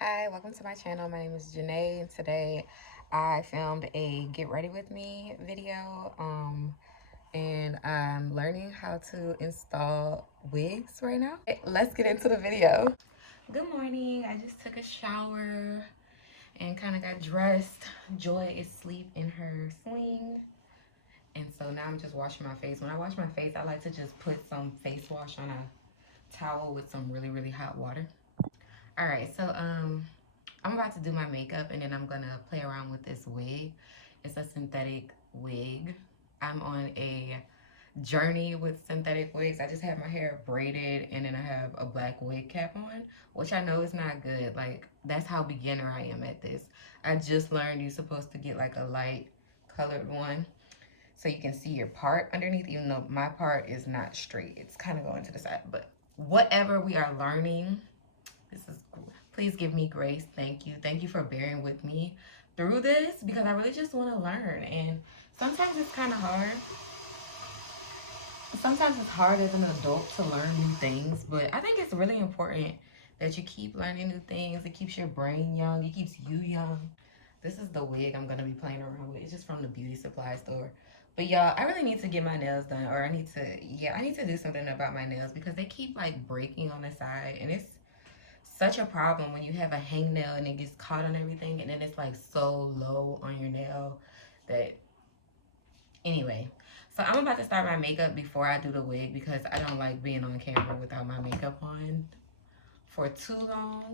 Hi, welcome to my channel. My name is Janae, and today I filmed a get ready with me video. And I'm learning how to install wigs right now. Let's get into the video. Good morning. I just took a shower and kind of got dressed. Joy is asleep in her swing. And so now I'm just washing my face. When I wash my face, I like to just put some face wash on a towel with some really hot water. All right, so I'm about to do my makeup and then I'm gonna play around with this wig. It's a synthetic wig. I'm on a journey with synthetic wigs. I just have my hair braided and then I have a black wig cap on, which I know is not good. Like, that's how beginner I am at this. I just learned you're supposed to get like a light colored one so you can see your part underneath, even though my part is not straight. It's kind of going to the side, but whatever we are learning, this is, please give me grace. Thank you. Thank you for bearing with me through this because I really just want to learn. And sometimes it's kind of hard. Sometimes it's hard as an adult to learn new things, but I think it's really important that you keep learning new things. It keeps your brain young. It keeps you young. This is the wig I'm going to be playing around with. It's just from the beauty supply store. But y'all, I really need to get my nails done, or I need to do something about my nails because they keep like breaking on the side, and it's such a problem when you have a hangnail and it gets caught on everything and then it's like so low on your nail that, anyway. So I'm about to start my makeup before I do the wig because I don't like being on camera without my makeup on for too long.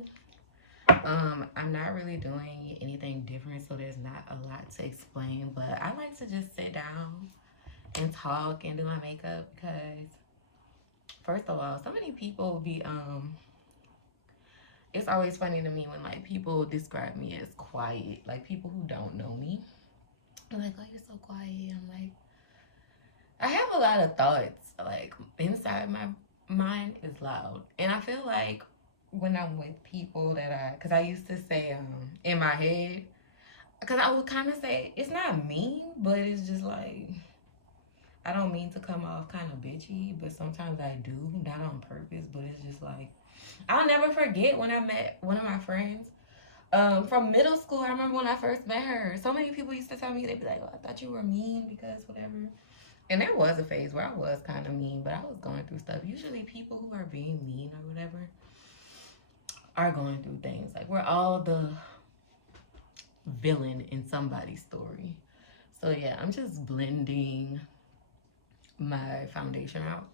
I'm not really doing anything different, so there's not a lot to explain, but I like to just sit down and talk and do my makeup because, first of all, so many people be it's always funny to me when like people describe me as quiet, like people who don't know me. I'm like, oh, you're so quiet. I'm like, I have a lot of thoughts. Like, inside my mind is loud, and I feel like when I'm with people because I used to say in my head, because I would kind of say it's not mean, but it's just like I don't mean to come off kind of bitchy, but sometimes I do, not on purpose, but it's just like I'll never forget when I met one of my friends from middle school. I remember when I first met her. So many people used to tell me, they'd be like, oh, I thought you were mean because whatever. And there was a phase where I was kind of mean, but I was going through stuff. Usually people who are being mean or whatever are going through things. Like, we're all the villain in somebody's story. So yeah, I'm just blending my foundation out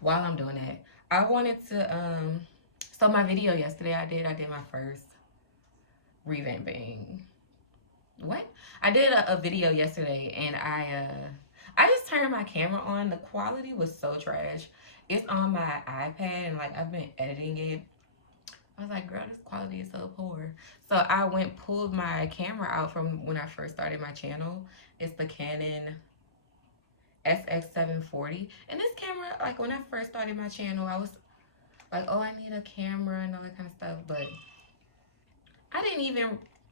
while I'm doing that. I wanted to, so my video yesterday I did my first revamping. What? I did a video yesterday and I just turned my camera on. The quality was so trash. It's on my iPad and like I've been editing it. I was like, girl, this quality is so poor. So I pulled my camera out from when I first started my channel. It's the Canon SX740. And this camera, like when I first started my channel, I was like, oh, I need a camera and all that kind of stuff. But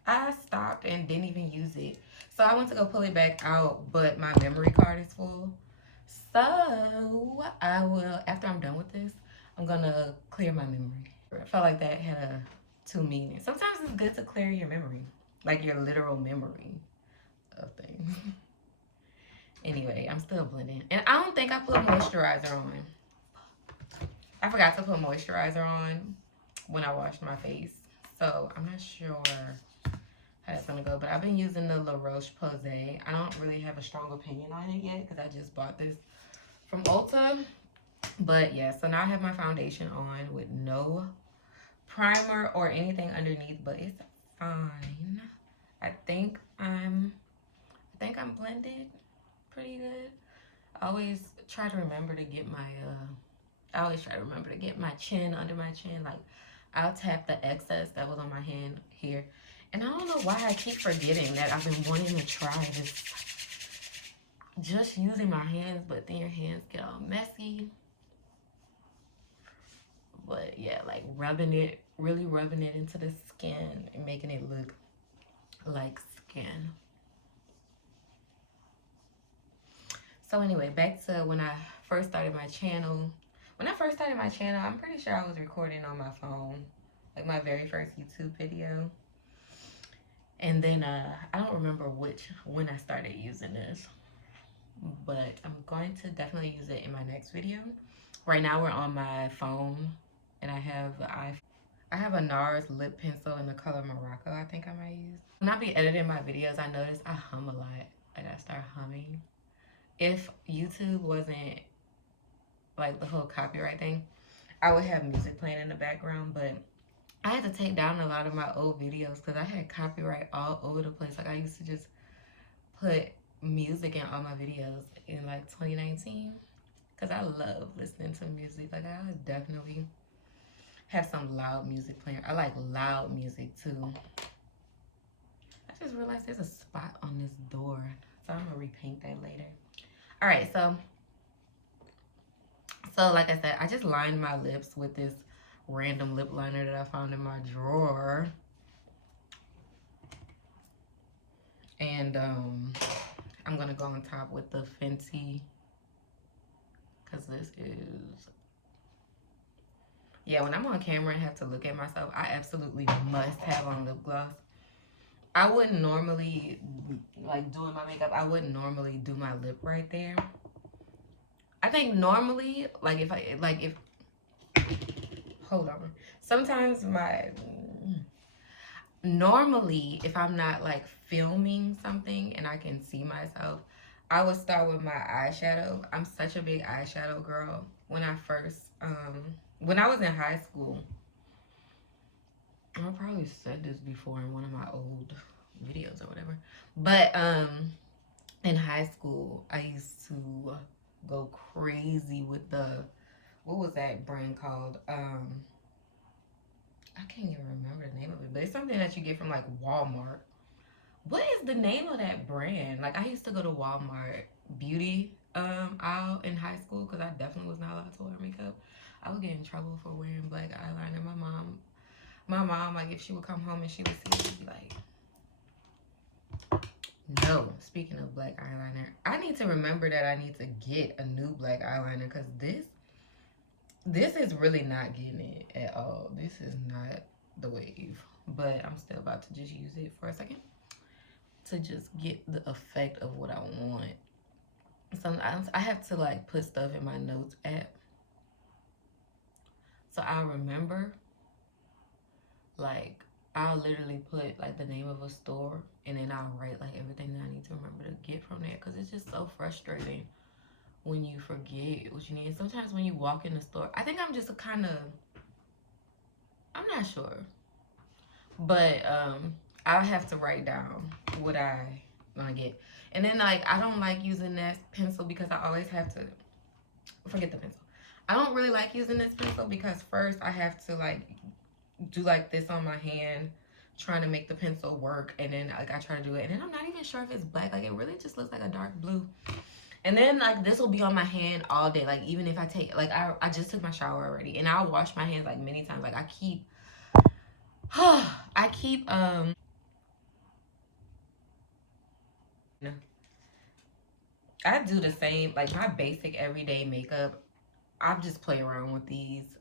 I stopped and didn't even use it. So I went to go pull it back out, but my memory card is full. So I will, after I'm done with this, I'm gonna clear my memory. I felt like that had two meanings. Sometimes it's good to clear your memory, like your literal memory of things. Anyway, I'm still blending. And I don't think I put moisturizer on. I forgot to put moisturizer on when I washed my face. So I'm not sure how that's gonna go, but I've been using the La Roche-Posay. I don't really have a strong opinion on it yet because I just bought this from Ulta. But yeah, so now I have my foundation on with no primer or anything underneath, but it's fine. I think I'm blended pretty good. I always try to remember to get my chin under my chin. Like, I'll tap the excess that was on my hand here. And I don't know why I keep forgetting that I've been wanting to try this, just using my hands, but then your hands get all messy. But yeah, like really rubbing it into the skin and making it look like skin. So anyway, back to when I first started my channel. When I first started my channel, I'm pretty sure I was recording on my phone. like my very first YouTube video. And then I don't remember when I started using this, but I'm going to definitely use it in my next video. Right now we're on my phone, and I have a NARS lip pencil in the color Morocco. I think I might use. When I be editing my videos, I notice I hum a lot. Like I start humming. If YouTube wasn't like the whole copyright thing, I would have music playing in the background, but I had to take down a lot of my old videos because I had copyright all over the place. Like I used to just put music in all my videos in like 2019 because I love listening to music. Like I would definitely have some loud music playing. I like loud music too. I just realized there's a spot on this door, so I'm gonna repaint that later. All right, so like I said, I just lined my lips with this random lip liner that I found in my drawer. And I'm gonna go on top with the Fenty, because this is, yeah, when I'm on camera and have to look at myself, I absolutely must have on lip gloss. I wouldn't normally, like doing my makeup, I wouldn't normally do my lip right there. I think normally, like if hold on. Sometimes normally if I'm not like filming something and I can see myself, I would start with my eyeshadow. I'm such a big eyeshadow girl. When I was in high school, I probably said this before in one of my old videos or whatever, but in high school I used to go crazy with what was that brand called? I can't even remember the name of it, but it's something that you get from like Walmart. What is the name of that brand? Like I used to go to Walmart beauty aisle in high school because I definitely was not allowed to wear makeup. I would get in trouble for wearing black eyeliner. My mom, like if she would come home and she would see me, she'd be like, no. Speaking of black eyeliner, I need to remember that I need to get a new black eyeliner because this is really not getting it at all. This is not the wave, but I'm still about to just use it for a second to just get the effect of what I want. Sometimes I have to like put stuff in my notes app so I'll remember. Like I'll literally put like the name of a store and then I'll write like everything that I need to remember to get from there, because it's just so frustrating when you forget what you need. And sometimes when you walk in the store, I think I'm just I'm not sure, but I'll have to write down what I want to get. And then like I don't like using that pencil because I always have to forget the pencil. I don't really like using this pencil because first I have to like do like this on my hand trying to make the pencil work, and then like I try to do it and then I'm not even sure if it's black. Like it really just looks like a dark blue. And then like this will be on my hand all day. Like even if I take like I just took my shower already and I'll wash my hands like many times. Like I keep I do the same, like my basic everyday makeup. I just play around with these.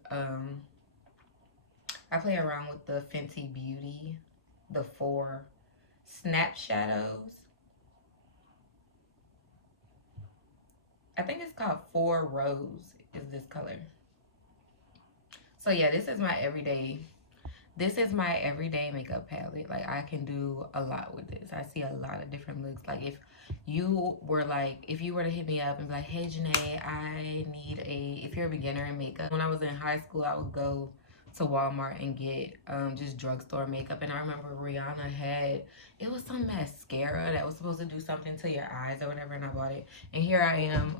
I play around with the Fenty Beauty, the 4 Snap Shadows. I think it's called 4 Rose is this color. So yeah, this is my everyday makeup palette. Like I can do a lot with this. I see a lot of different looks. Like if you were to hit me up and be like, hey Janae, I need if you're a beginner in makeup. When I was in high school, I would go to Walmart and get just drugstore makeup. And I remember Rihanna it was some mascara that was supposed to do something to your eyes or whatever, and I bought it. And here I am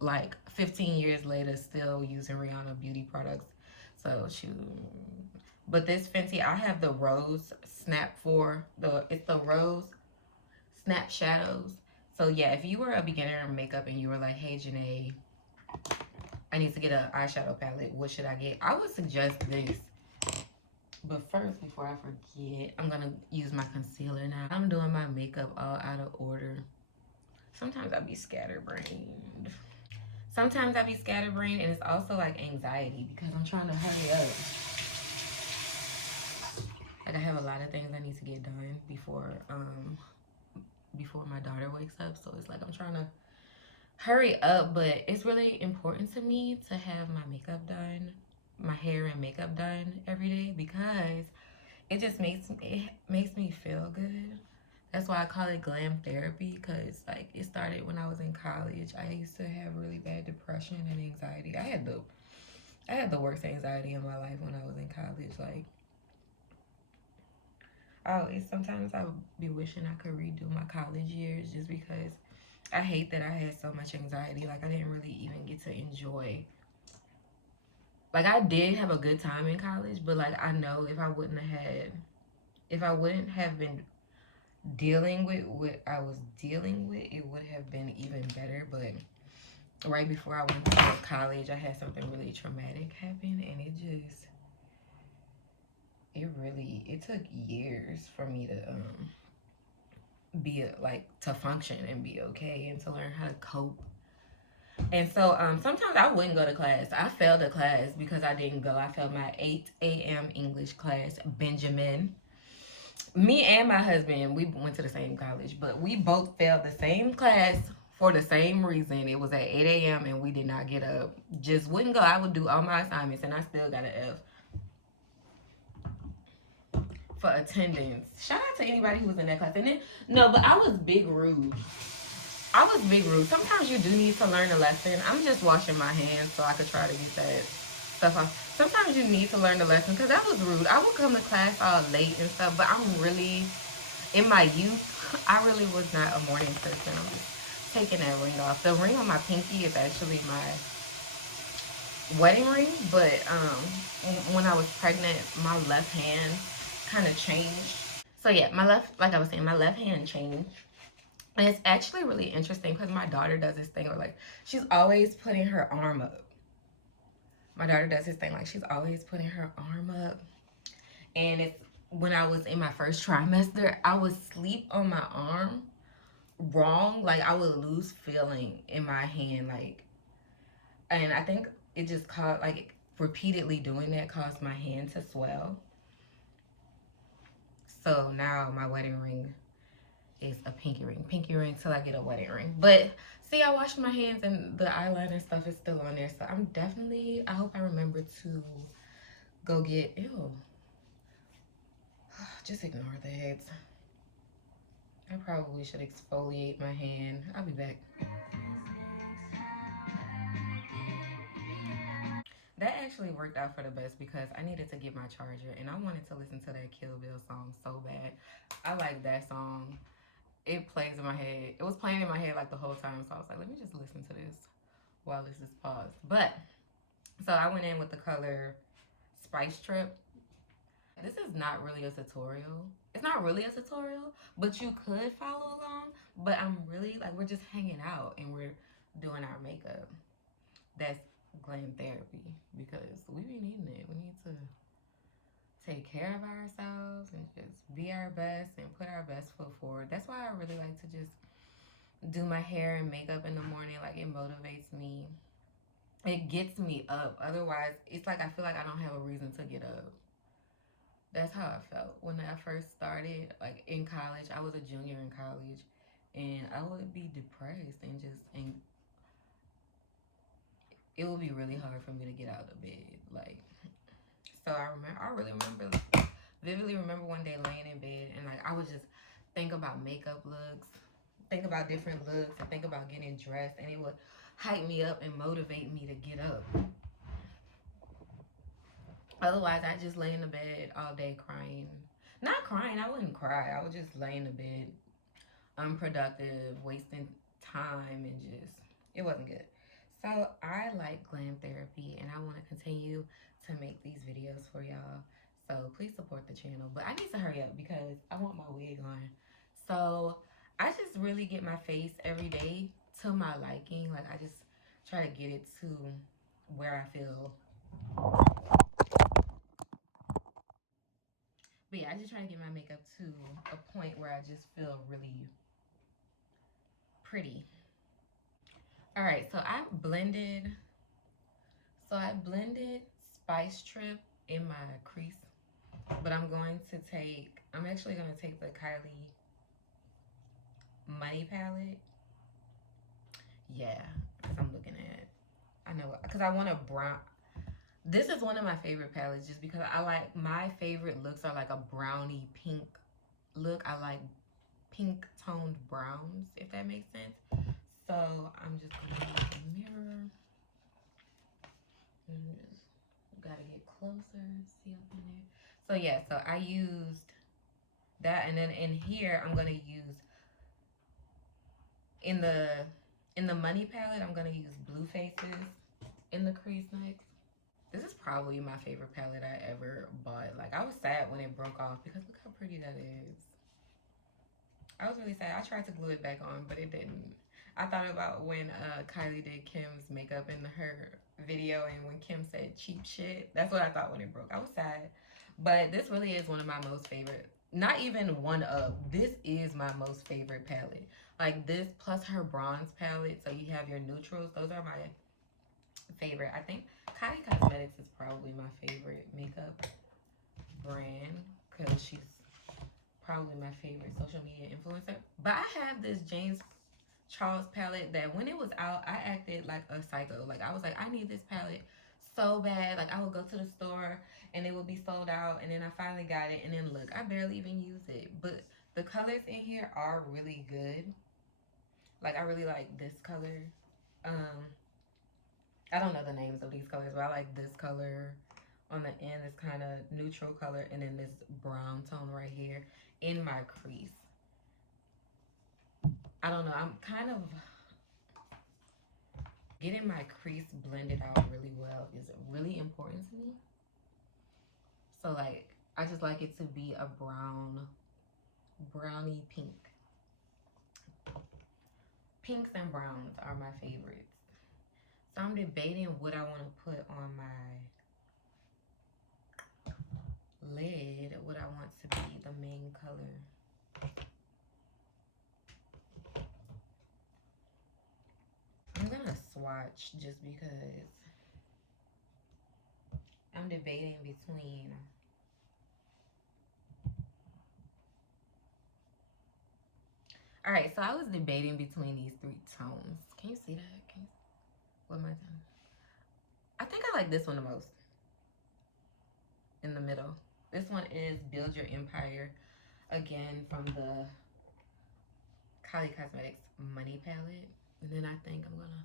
like 15 years later still using Rihanna beauty products. So but this Fenty, I have the Rose Snap it's the Rose Snap Shadows. So yeah, if you were a beginner in makeup and you were like, hey Janae, I need to get an eyeshadow palette, what should I get? I would suggest this. But first, before I forget, I'm gonna use my concealer now. I'm doing my makeup all out of order. Sometimes I be scatterbrained. And it's also like anxiety because I'm trying to hurry up. Like I have a lot of things I need to get done before my daughter wakes up. So it's like I'm trying to hurry up, but it's really important to me to have my makeup done, my hair and makeup done every day, because it makes me feel good. That's why I call it glam therapy, because like it started when I was in college. I used to have really bad depression and anxiety. I had the worst anxiety in my life when I was in college. Like, sometimes I would be wishing I could redo my college years, just because I hate that I had so much anxiety. Like, I didn't really even get to enjoy. Like, I did have a good time in college, but like I know if I wouldn't have been dealing with what I was dealing with, it would have been even better. But right before I went to college, I had something really traumatic happen, and it took years for me to to function and be okay, and to learn how to cope. And so sometimes I wouldn't go to class. I failed a class because I didn't go. I failed my 8 a.m. English class, Benjamin. Me and my husband, we went to the same college, but we both failed the same class for the same reason. It was at 8 a.m. and we did not get up. Just wouldn't go. I would do all my assignments and I still got an F for attendance. Shout out to anybody who was in that class. And then, no, but I was big rude. Sometimes you do need to learn a lesson. I'm just washing my hands so I could try to get that stuff off. Sometimes you need to learn the lesson, because that was rude. I would come to class all late and stuff, but in my youth, I really was not a morning person. I'm just taking that ring off. The ring on my pinky is actually my wedding ring, but when I was pregnant, my left hand kind of changed. So yeah, like I was saying, my left hand changed. And it's actually really interesting because my daughter does this thing where, like, she's always putting her arm up. My daughter does this thing, like, she's always putting her arm up. And it's when I was in my first trimester, I would sleep on my arm wrong. Like, I would lose feeling in my hand. Like, and I think it just caused, like, repeatedly doing that caused my hand to swell. So now my wedding ring is a pinky ring till I get a wedding ring. But see, I washed my hands and the eyeliner stuff is still on there, so I hope I remember to go get, ew, just ignore that. I probably should exfoliate my hand. I'll be back. That actually worked out for the best because I needed to get my charger and I wanted to listen to that Kill Bill song so bad. I like that song. It plays in my head. It was playing in my head like the whole time, so I was like, let me just listen to this while this is paused. But so I went in with the color Spice Trip. This is not really a tutorial. It's not really a tutorial, but you could follow along. But I'm really like, we're just hanging out and we're doing our makeup. That's glam therapy, because we be needing it. We need to take care of ourselves and just be our best and put our best foot forward. That's why I really like to just do my hair and makeup in the morning. Like, it motivates me. It gets me up. Otherwise, it's like I feel like I don't have a reason to get up. That's how I felt when I first started. Like, in college, I was a junior in college, and I would be depressed and it would be really hard for me to get out of bed. Like, so vividly remember one day laying in bed and like I would just think about makeup looks, think about different looks, and think about getting dressed, and it would hype me up and motivate me to get up. Otherwise, I just lay in the bed all day crying. Not crying, I wouldn't cry. I would just lay in the bed, unproductive, wasting time, and just, it wasn't good. So I like glam therapy, and I want to continue to make these videos for y'all. So please support the channel. But I need to hurry up because I want my wig on. So I just really get my face every day to my liking. Like, I just try to get it to where I feel. But yeah, I just try to get my makeup to a point where I just feel really pretty. All right, so I blended Spice Trip in my crease. But I'm actually going to take the Kylie Money palette. Yeah, because I'm looking at, I know, because I want a brown. This is one of my favorite palettes just because my favorite looks are like a brownie pink look. I like pink toned browns, if that makes sense. So I'm just going to use the mirror. And just got to get closer, see up in there. So yeah, so I used that, and then in here I'm going to use, in the Money palette, I'm going to use Blue Faces in the crease next. This is probably my favorite palette I ever bought. Like, I was sad when it broke off because look how pretty that is. I was really sad. I tried to glue it back on, but it didn't. I thought about when Kylie did Kim's makeup in her video, and when Kim said cheap shit. That's what I thought when it broke. I was sad. But this really is one of my most favorite. Not even one of. This is my most favorite palette. Like this plus her bronze palette. So you have your neutrals. Those are my favorite. I think Kylie Cosmetics is probably my favorite makeup brand because she's probably my favorite social media influencer. But I have this James Charles palette that when it was out, I acted like a psycho. Like I was like, I need this palette so bad. Like I would go to the store and it would be sold out, and then I finally got it, and then look, I barely even use it. But the colors in here are really good. Like I really like this color. I don't know the names of these colors, but I like this color on the end, this kind of neutral color, and then this brown tone right here in my crease. I don't know, I'm kind of getting my crease blended out really well is really important to me. So like, I just like it to be a brownie pink. Pinks and browns are my favorites. So I'm debating what I want to put on my lid, what I want to be the main color. I'm gonna swatch just because I'm debating between Alright, so I was debating between these three tones. Can you see that? What am I doing? I think I like this one the most. In the middle. This one is Build Your Empire. Again, from the Kylie Cosmetics Money palette. And then I think I'm gonna...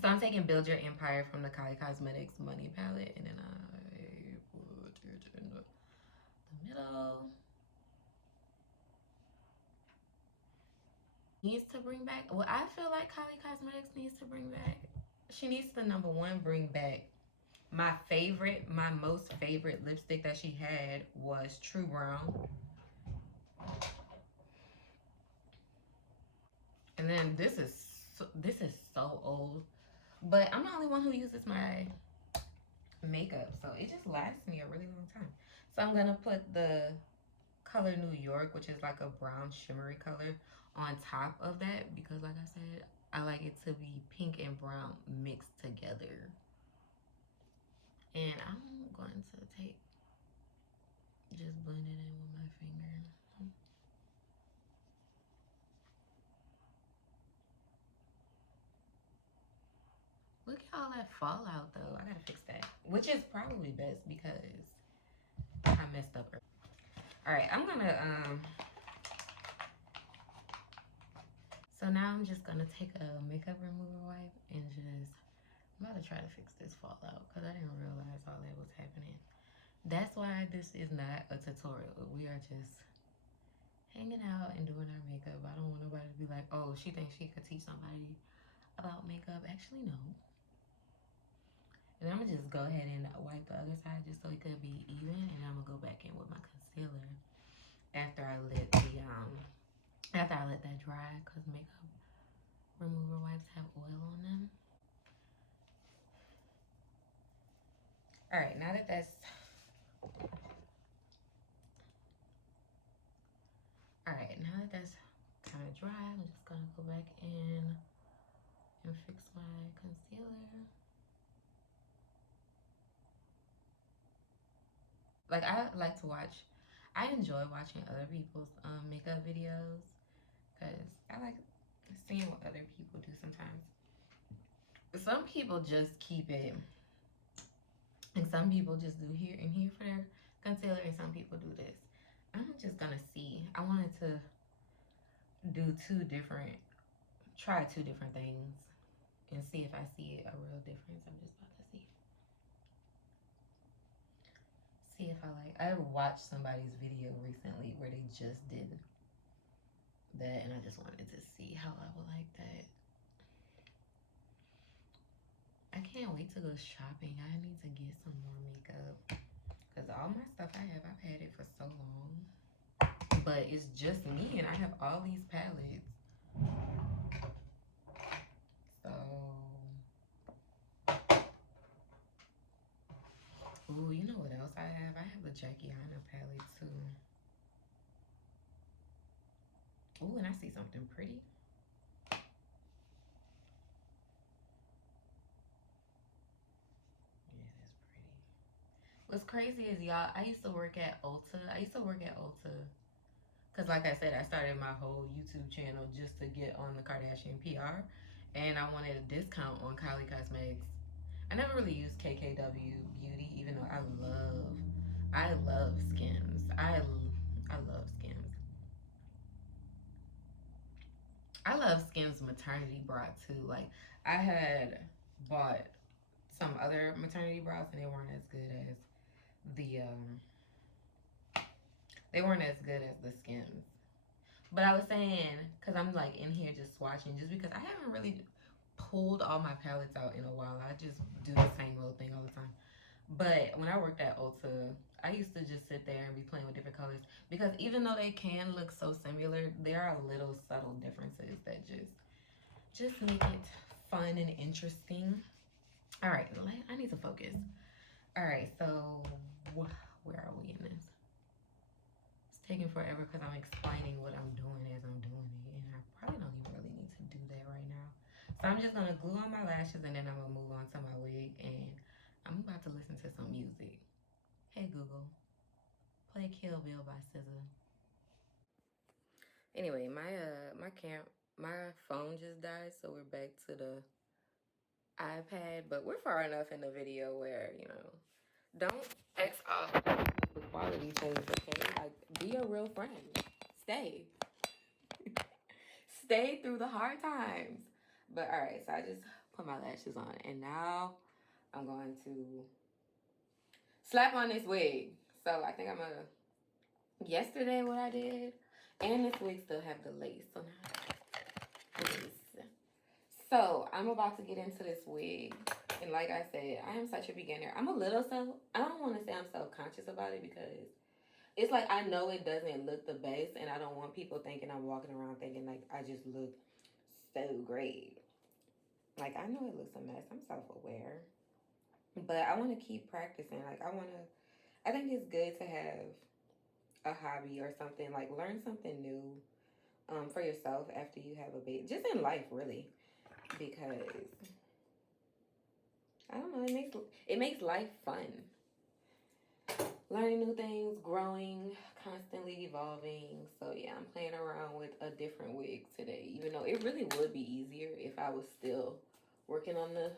So I'm taking Build Your Empire from the Kylie Cosmetics Money palette. And then I put it in the middle. Needs to bring back... Well, I feel like Kylie Cosmetics needs to bring back... She needs to, number one, bring back my most favorite lipstick that she had was True Brown. And then this is so old, but I'm the only one who uses my makeup, so it just lasts me a really long time. So I'm gonna put the color New York, which is like a brown shimmery color, on top of that because, like I said, I like it to be pink and brown mixed together. And I'm going to just blend it in with my finger. Look at all that fallout though. I gotta fix that. Which is probably best because I messed up. Alright, I'm gonna so now I'm just gonna take a makeup remover wipe and I'm about to try to fix this fallout because I didn't realize all that was happening. That's why this is not a tutorial. We are just hanging out and doing our makeup. I don't want nobody to be like, oh, she thinks she could teach somebody about makeup. Actually, no. And I'm gonna just go ahead and wipe the other side just so it could be even, and I'm gonna go back in with my concealer after I let that dry, because makeup remover wipes have oil on them. All right, now that that's kind of dry, I'm just gonna go back in and fix my concealer. Like, I like to watch, I enjoy watching other people's makeup videos because I like seeing what other people do sometimes. Some people just keep it, and some people just do here and here for their concealer, and some people do this. I'm just gonna see. I wanted to do try two different things and see if I see a real difference. I'm just about to see if I like. I watched somebody's video recently where they just did that, and I just wanted to see how I would like that. I can't wait to go shopping. I need to get some more makeup because all my stuff I've had it for so long. But it's just me, and I have all these palettes. So, ooh, you know what else I have? I have the Jackie Aina palette too. Ooh, and I see something pretty. Yeah, that's pretty. What's crazy is, y'all, I used to work at Ulta. Because, like I said, I started my whole YouTube channel just to get on the Kardashian PR. And I wanted a discount on Kylie Cosmetics. I never really used KKW Beauty, even though I love Skims. I love Skims. I love Skims maternity bra too. Like, I had bought some other maternity bras and the um they weren't as good as the Skims. But I was saying, because I'm like in here just swatching, just because I haven't really pulled all my palettes out in a while. I just do the same little thing all the time. But when I worked at Ulta, I used to just sit there and be playing with different colors because even though they can look so similar, there are little subtle differences that just make it fun and interesting. All right, I need to focus. All right, so where are we in this? It's taking forever because I'm explaining what I'm doing as I'm doing it, and I probably don't even really need to do that right now. So I'm just gonna glue on my lashes, and then I'm gonna move on to my wig, and I'm about to listen to some music. Hey Google, play Kill Bill by SZA. Anyway, my phone just died, so we're back to the iPad, but we're far enough in the video where, don't X off the quality things, okay? Like, be a real friend. Stay. Stay through the hard times. But all right, so I just put my lashes on, and now I'm going to slap on this wig. So I think yesterday what I did, and this wig still have the lace. So now, lace. So I'm about to get into this wig. And like I said, I am such a beginner. I don't want to say I'm self-conscious about it because it's like I know it doesn't look the best, and I don't want people thinking I'm walking around thinking like I just look so great. Like, I know it looks a mess. I'm self-aware. But I want to keep practicing. I think it's good to have a hobby or something, like learn something new for yourself after you have a baby. Just in life, really. Because I don't know, it makes life fun. Learning new things, growing, constantly evolving. So yeah, I'm playing around with a different wig today, even though it really would be easier if I was still working on the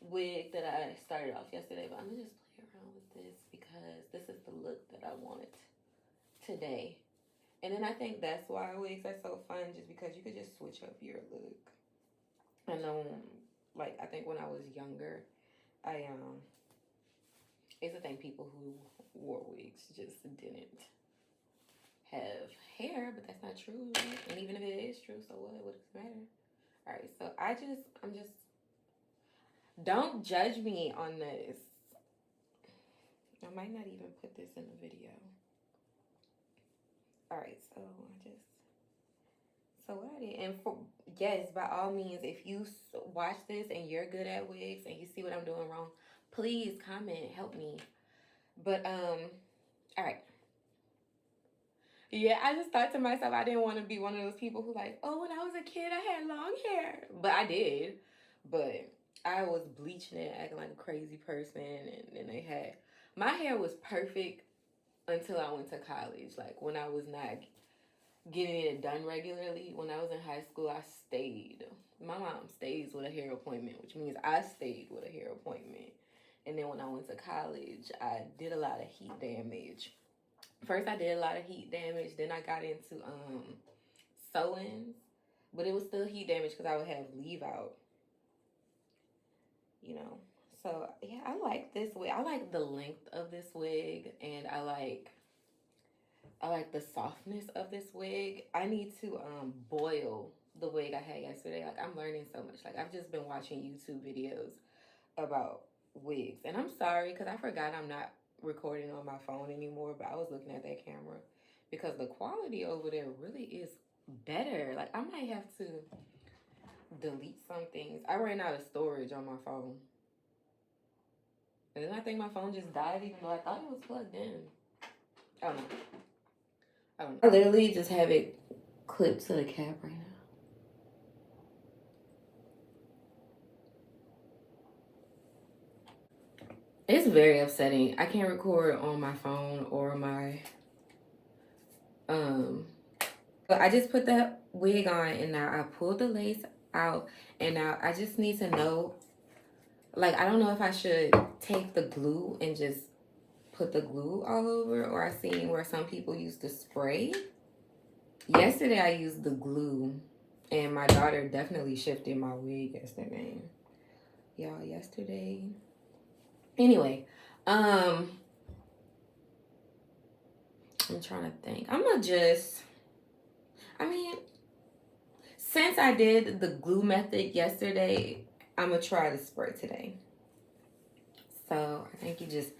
wig that I started off yesterday. But I'm gonna just play around with this because this is the look that I wanted today. And then I think that's why wigs are so fun, just because you could just switch up your look. I know, like, I think when I was younger, I used to think people who wore wigs just didn't have hair, but that's not true. And even if it is true, so what? What does it matter? All right, so I'm just, don't judge me on this. I might not even put this in the video. All right, so what I did, and yes, by all means, if you watch this and you're good at wigs and you see what I'm doing wrong, please comment, help me. But all right. Yeah, I just thought to myself, I didn't want to be one of those people who like, oh, when I was a kid, I had long hair. But I did. But I was bleaching it, acting like a crazy person. And then they had My hair was perfect until I went to college. Like when I was not getting it done regularly. When I was in high school, I stayed. My mom stays with a hair appointment, which means I stayed with a hair appointment. And then when I went to college, I did a lot of heat damage. First, I did a lot of heat damage. Then I got into sewing, but it was still heat damage because I would have leave out. You know. So yeah, I like this wig. I like the length of this wig, and I like the softness of this wig. I need to boil the wig I had yesterday. Like I'm learning so much. Like I've just been watching YouTube videos about wigs. And I'm sorry because I forgot I'm not recording on my phone anymore, but I was looking at that camera because the quality over there really is better. Like I might have to delete some things. I ran out of storage on my phone. And then I think my phone just died even though I thought it was plugged in. I don't know. I literally just have it clipped to the cap right now. It's very upsetting. I can't record on my phone or my but I just put that wig on and now I pulled the lace out and now I just need to know, like I don't know if I should take the glue and just put the glue all over, or I seen where some people use the spray. Yesterday I used the glue and my daughter definitely shifted my wig yesterday. Y'all, yesterday. Anyway, I'm trying to think. I mean, since I did the glue method yesterday, I'm gonna try the spray today. So I think you just,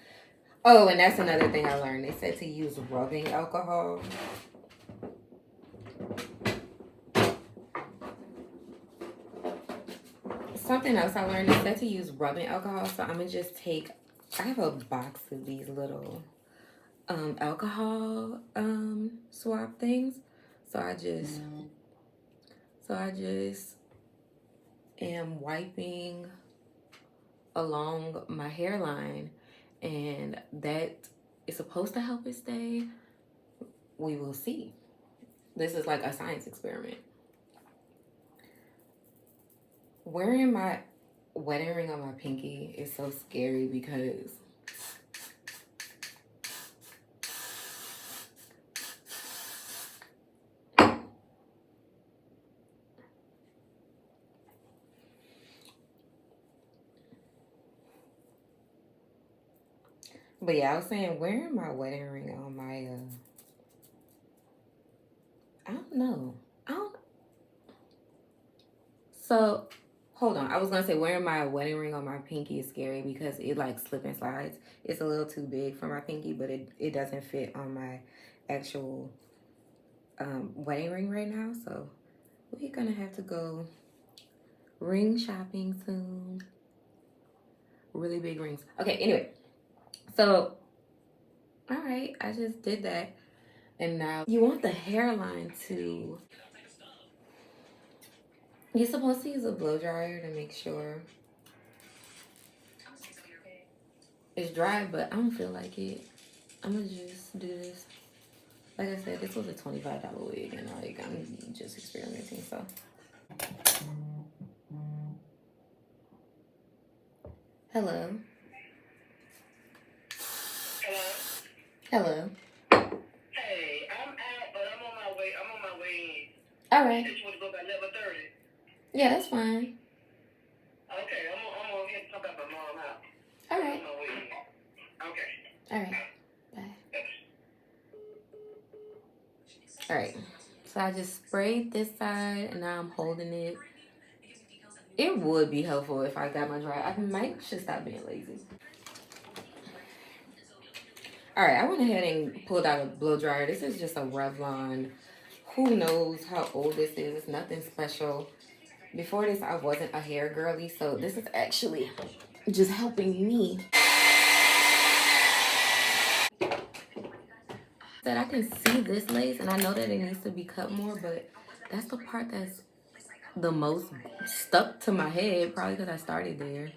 oh, and that's another thing I learned. They said to use rubbing alcohol. Something else I learned, they said to use rubbing alcohol. So I'm gonna just take, I have a box of these little alcohol swab things. So I just am wiping along my hairline, and that is supposed to help it stay. We will see. This is like a science experiment. Wearing my wedding ring on my pinky is so scary because but yeah, I was saying wearing my wedding ring on my I don't know. So hold on. I was gonna say wearing my wedding ring on my pinky is scary because it like slip and slides. It's a little too big for my pinky, but it doesn't fit on my actual wedding ring right now. So we're gonna have to go ring shopping soon. Really big rings. Okay, anyway. So all right, I just did that. And now you want the hairline to, you're supposed to use a blow dryer to make sure it's dry, but I don't feel like it. I'm gonna just do this. Like I said, this was a $25 wig, and like I'm just experimenting. So, hello, hello. Hey, I'm out, but I'm on my way. I'm on my way in. All right. You said you want to go by 11:30. Yeah, that's fine. Okay, I'm on here to talk about my mom house. All right. I'm on my way in. Okay. All right. Bye. All right. So I just sprayed this side, and now I'm holding it. It would be helpful if I got my dry. I might should stop being lazy. All right, I went ahead and pulled out a blow dryer. This is just a Revlon. Who knows how old this is? It's nothing special. Before this, I wasn't a hair girly, so this is actually just helping me. That I can see this lace, and I know that it needs to be cut more, but that's the part that's the most stuck to my head, probably because I started there.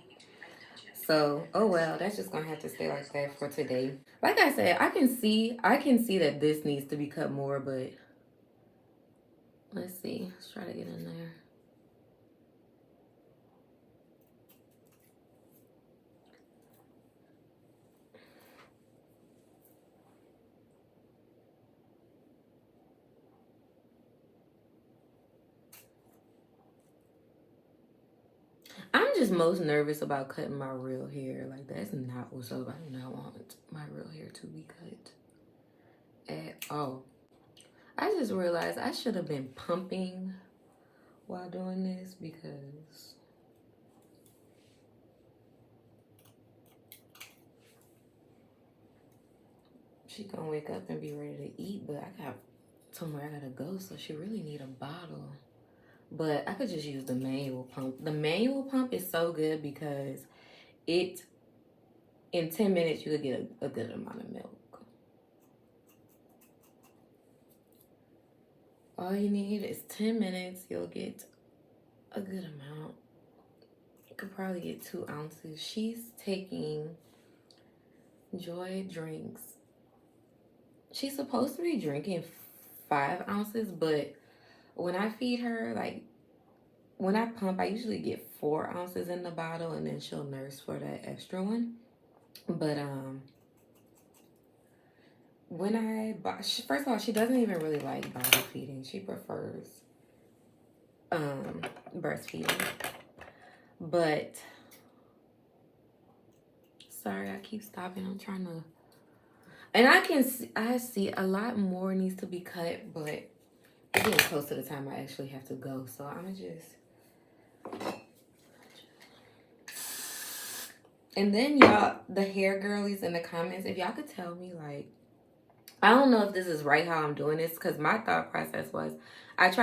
So, oh well, that's just gonna have to stay like that for today. Like I said, I can see that this needs to be cut more, but let's see. Let's try to get in there. I'm just most nervous about cutting my real hair. Like, that's not what's up. I do not want my real hair to be cut at all. I just realized I should have been pumping while doing this because she gonna wake up and be ready to eat, but I got somewhere I gotta go, so she really need a bottle. But I could just use the manual pump. The manual pump is so good because it, in 10 minutes, you could get a good amount of milk. All you need is 10 minutes. You'll get a good amount. You could probably get 2 ounces. She's taking Joy drinks. She's supposed to be drinking 5 ounces, but when I feed her, like when I pump, I usually get 4 ounces in the bottle, and then she'll nurse for that extra one. But when I first of all, she doesn't even really like bottle feeding. She prefers breastfeeding. But sorry, I keep stopping. I'm trying to, and I see a lot more needs to be cut, but it's getting close to the time I actually have to go. So I'm gonna just. And then y'all, the hair girlies in the comments, if y'all could tell me, like, I don't know if this is right how I'm doing this, because my thought process was I've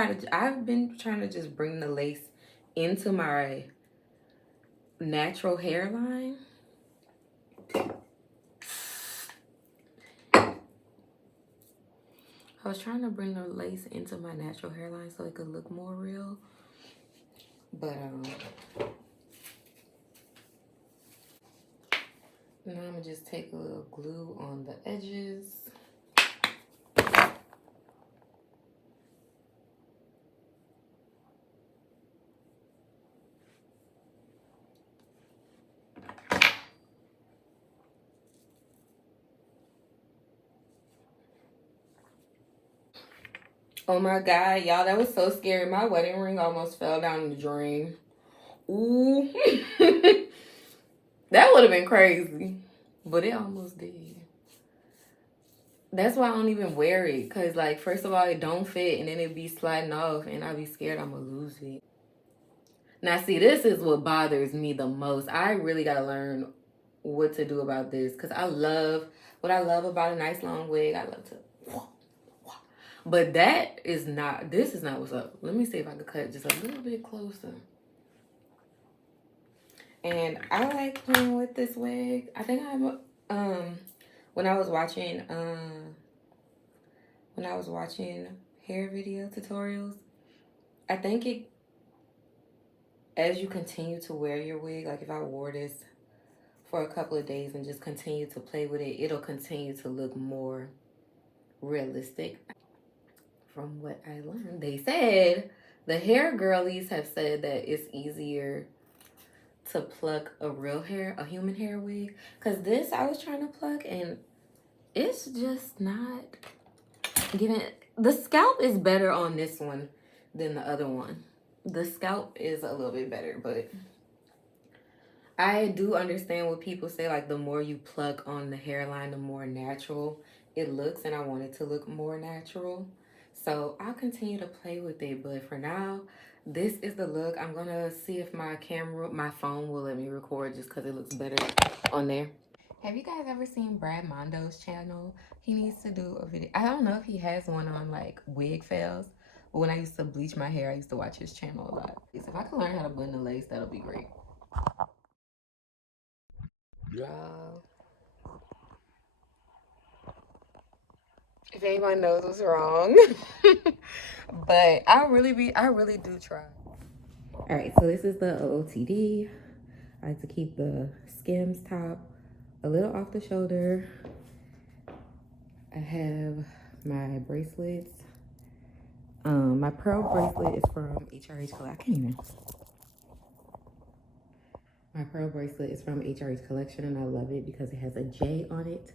been trying to just bring the lace into my natural hairline. I was trying to bring the lace into my natural hairline so it could look more real. But now I'm gonna just take a little glue on the edges. Oh my God, y'all, that was so scary. My wedding ring almost fell down the drain. Ooh. That would have been crazy. But it almost did. That's why I don't even wear it. Because, like, first of all, it don't fit. And then it be sliding off. And I be scared I'm going to lose it. Now, see, this is what bothers me the most. I really got to learn what to do about this. Because what I love about a nice long wig. I love to. But this is not what's up. Let me see if I can cut just a little bit closer. And I like playing with this wig. I think when I was watching hair video tutorials, I think as you continue to wear your wig, like if I wore this for a couple of days and just continue to play with it, it'll continue to look more realistic. From what I learned, they said the hair girlies have said that it's easier to pluck a human hair wig, because this I was trying to pluck and it's just not giving. The scalp is better on this one than the other one. The scalp is a little bit better, but I do understand what people say, like the more you pluck on the hairline, the more natural it looks, and I want it to look more natural. So I'll continue to play with it, but for now, this is the look. I'm gonna see if my phone will let me record just because it looks better on there. Have you guys ever seen Brad Mondo's channel? He needs to do a video. I don't know if he has one on like wig fails, but when I used to bleach my hair, I used to watch his channel a lot. If I can learn how to blend the lace, that'll be great. Y'all, if anyone knows what's wrong, but I really do try. All right, so this is the OOTD. I like to keep the skims top a little off the shoulder. I have my bracelets. My pearl bracelet is from HRH Collection. I can't even. My pearl bracelet is from HRH Collection, and I love it because it has a J on it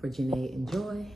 for Janae and Joy.